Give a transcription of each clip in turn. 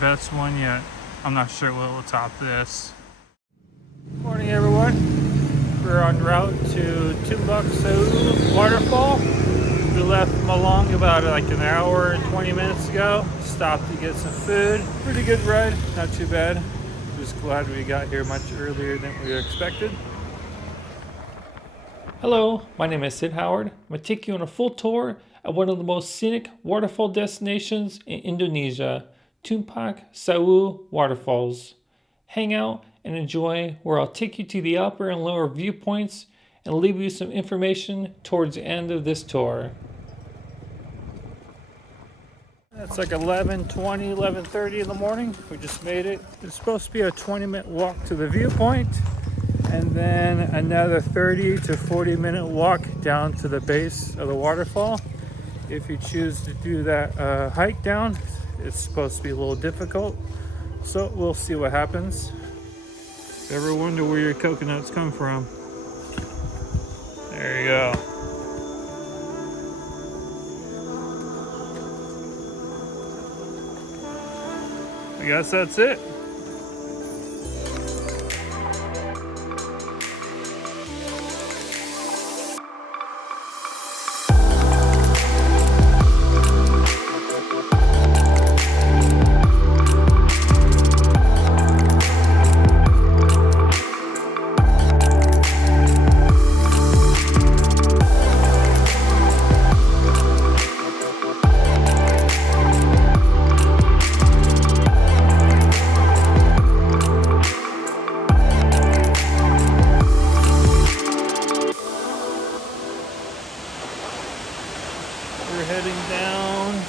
best one yet. I'm not sure what will top this. Morning everyone. We're en route to Tumpak Sewu Waterfall. We left Malong about like an hour and 20 minutes ago. Stopped to get some food. Pretty good ride, not too bad. Just glad we got here much earlier than we expected. Hello, my name is Sid Howard. I'm going to take you on a full tour at one of the most scenic waterfall destinations in Indonesia, Tumpak Sewu Waterfalls. Hang out and enjoy where I'll take you to the upper and lower viewpoints and leave you some information towards the end of this tour. It's like 11:20, 11:30 in the morning. We just made it. It's supposed to be a 20-minute walk to the viewpoint, and then another 30 to 40-minute walk down to the base of the waterfall. If you choose to do that hike down, it's supposed to be a little difficult, so we'll see what happens. Ever wonder where your coconuts come from? There you go. I guess that's it. We're heading down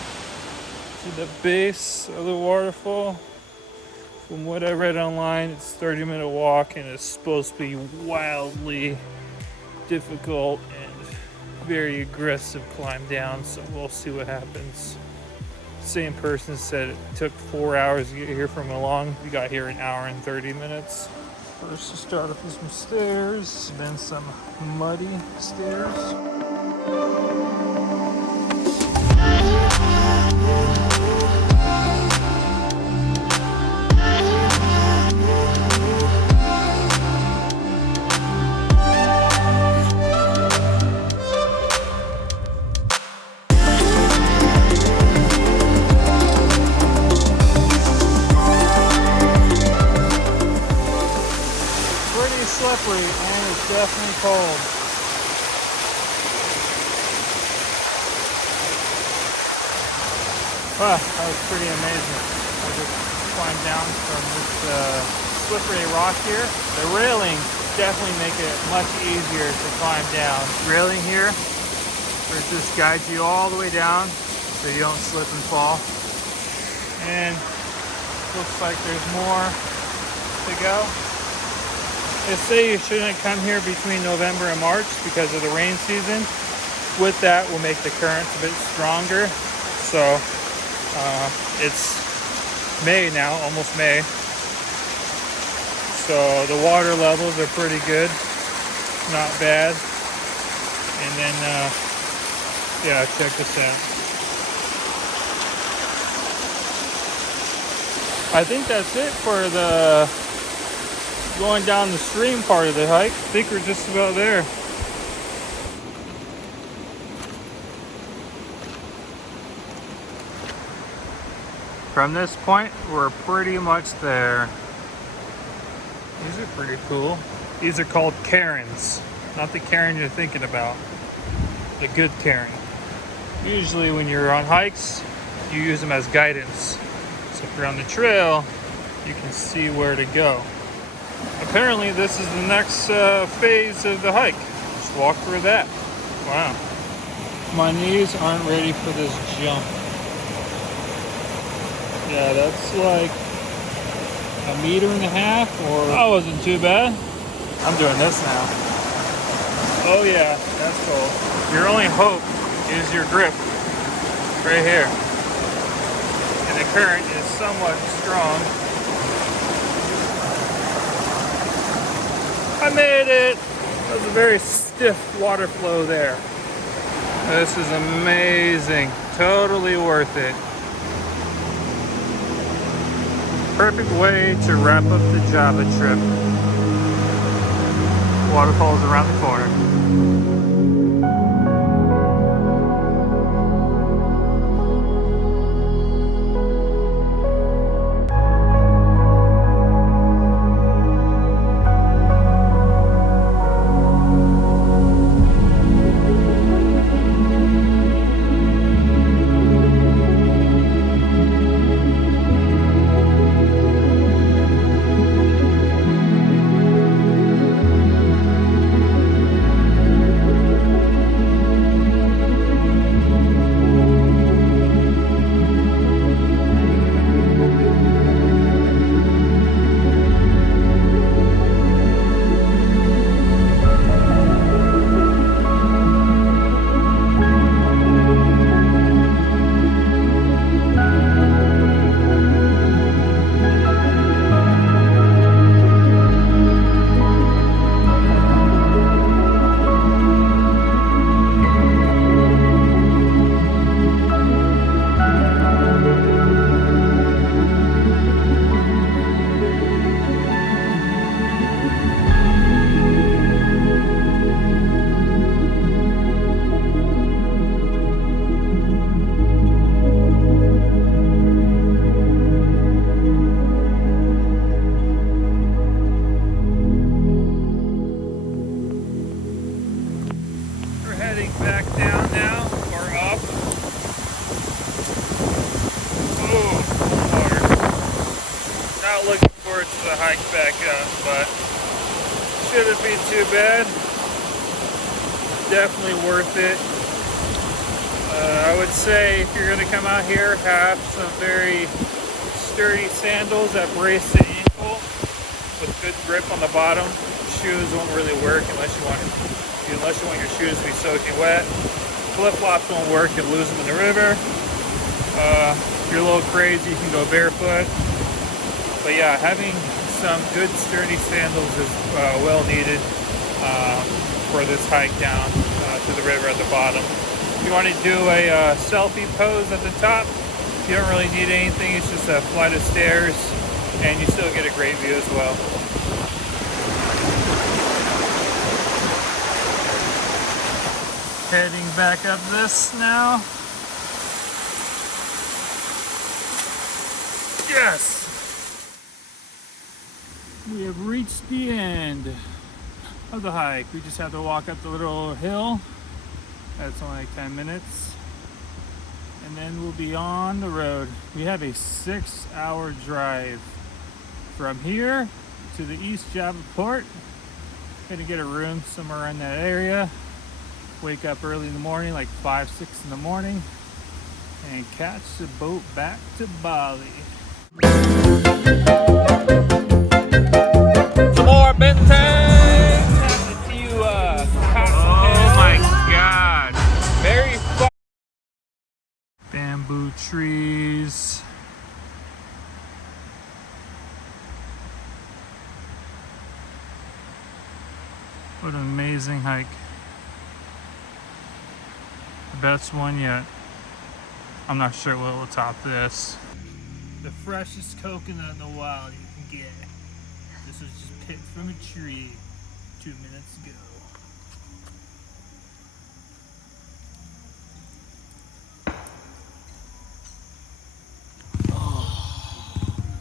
to the base of the waterfall. From what I read online, it's a 30-minute walk and it's supposed to be wildly difficult and very aggressive climb down, so we'll see what happens. Same person said it took 4 hours to get here from Malong. We got here an hour and 30 minutes. First to start off with some stairs, then some muddy stairs. Slippery and it's definitely cold. Wow, that was pretty amazing. I just climbed down from this slippery rock here. The railing definitely make it much easier to climb down. Railing here, where it just guides you all the way down so you don't slip and fall. And looks like there's more to go. They say you shouldn't come here between November and March because of the rain season. With that, will make the currents a bit stronger. So it's May now, almost May. So the water levels are pretty good, not bad. And then, yeah, check this out. I think that's it for the going down the stream part of the hike. I think we're just about there. From this point, we're pretty much there. These are pretty cool. These are called cairns, not the cairn you're thinking about. The good cairn. Usually when you're on hikes, you use them as guidance. So if you're on the trail, you can see where to go. Apparently this is the next phase of the hike. Just walk through that. Wow. My knees aren't ready for this jump. Yeah, that's like 1.5 meters, or that wasn't too bad. I'm doing this now. Oh yeah, that's cool. Your only hope is your grip right here. And the current is somewhat strong. I made it! That was a very stiff water flow there. This is amazing. Totally worth it. perfect way to wrap up the Java trip. Waterfalls around the corner. Back down now, or up. Oh, hard. Not looking forward to the hike back up, but shouldn't be too bad. Definitely worth it. I would say if you're going to come out here, have some very sturdy sandals that brace the ankle with good grip on the bottom. Shoes won't really work unless you want your shoes to be soaking wet. Flip-flops won't work, you'll lose them in the river. If you're a little crazy, you can go barefoot. But yeah, having some good sturdy sandals is well needed for this hike down to the river at the bottom. If you want to do a selfie pose at the top, you don't really need anything. It's just a flight of stairs and you still get a great view as well. Heading back up this now. Yes! We have reached the end of the hike. We just have to walk up the little hill. That's only like 10 minutes. And then we'll be on the road. We have a 6-hour drive from here to the East Java port. Gonna get a room somewhere in that area. Wake up early in the morning, like 5, 6 in the morning, and catch the boat back to Bali. Some more benteng! Have a few oh my god! Very fun! Bamboo trees. What an amazing hike. Best one yet. I'm not sure what will top this. The freshest coconut in the wild you can get. This was just picked from a tree 2 minutes ago.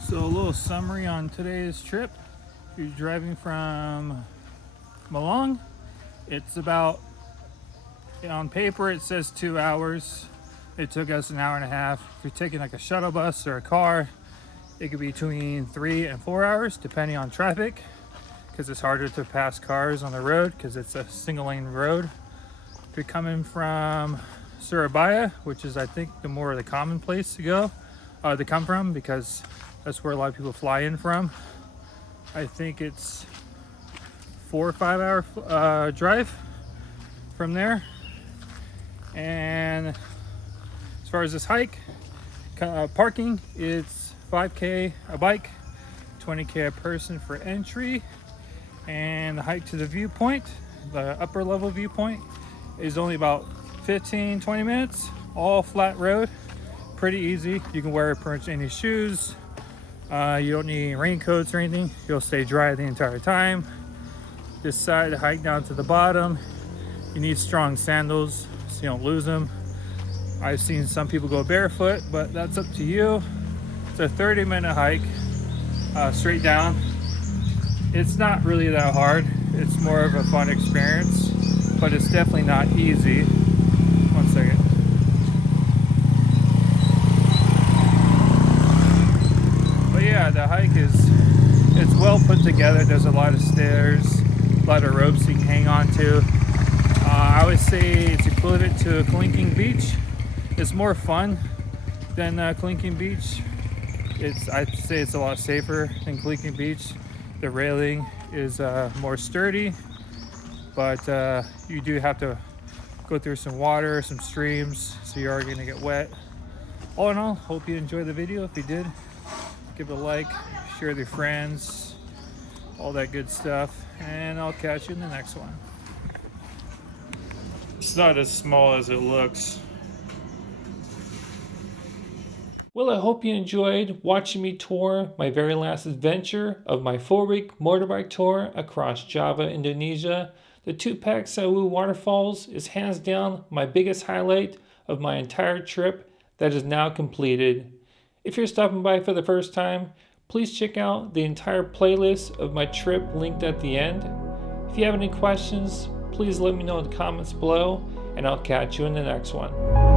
So a little summary on today's trip. If you're driving from Malong, it's about, on paper it says 2 hours. It took us 1.5 hours. If you're taking like a shuttle bus or a car, it could be between 3 and 4 hours depending on traffic, because it's harder to pass cars on the road because it's a single lane road. If you're coming from Surabaya, which is I think the more the common place to go, to come from, because that's where a lot of people fly in from, I think it's 4 or 5 hour drive from there. And as far as this hike, parking, it's $5K a bike, $20K a person for entry, and the hike to the viewpoint, the upper level viewpoint, is only about 15-20 minutes, all flat road, pretty easy. You can wear pretty much any shoes, You don't need any raincoats or anything. You'll stay dry the entire time. Decide to hike down to the bottom. You need strong sandals so you don't lose them. I've seen some people go barefoot, but that's up to you. It's a 30-minute hike straight down. It's not really that hard. It's more of a fun experience, but it's definitely not easy. One second. But yeah, the hike it's well put together. There's a lot of stairs, a lot of ropes you can hang on to. I would say it's equivalent to Clinking Beach. It's more fun than Clinking Beach. I'd say it's a lot safer than Clinking Beach. The railing is more sturdy, but you do have to go through some water, some streams, so you are going to get wet. All in all, hope you enjoyed the video. If you did, give it a like, share with your friends, all that good stuff, and I'll catch you in the next one. It's not as small as it looks. Well, I hope you enjoyed watching me tour my very last adventure of my 4-week motorbike tour across Java, Indonesia. The Tumpak Sewu Waterfalls is hands down my biggest highlight of my entire trip that is now completed. If you're stopping by for the first time, please check out the entire playlist of my trip linked at the end. If you have any questions, please let me know in the comments below, and I'll catch you in the next one.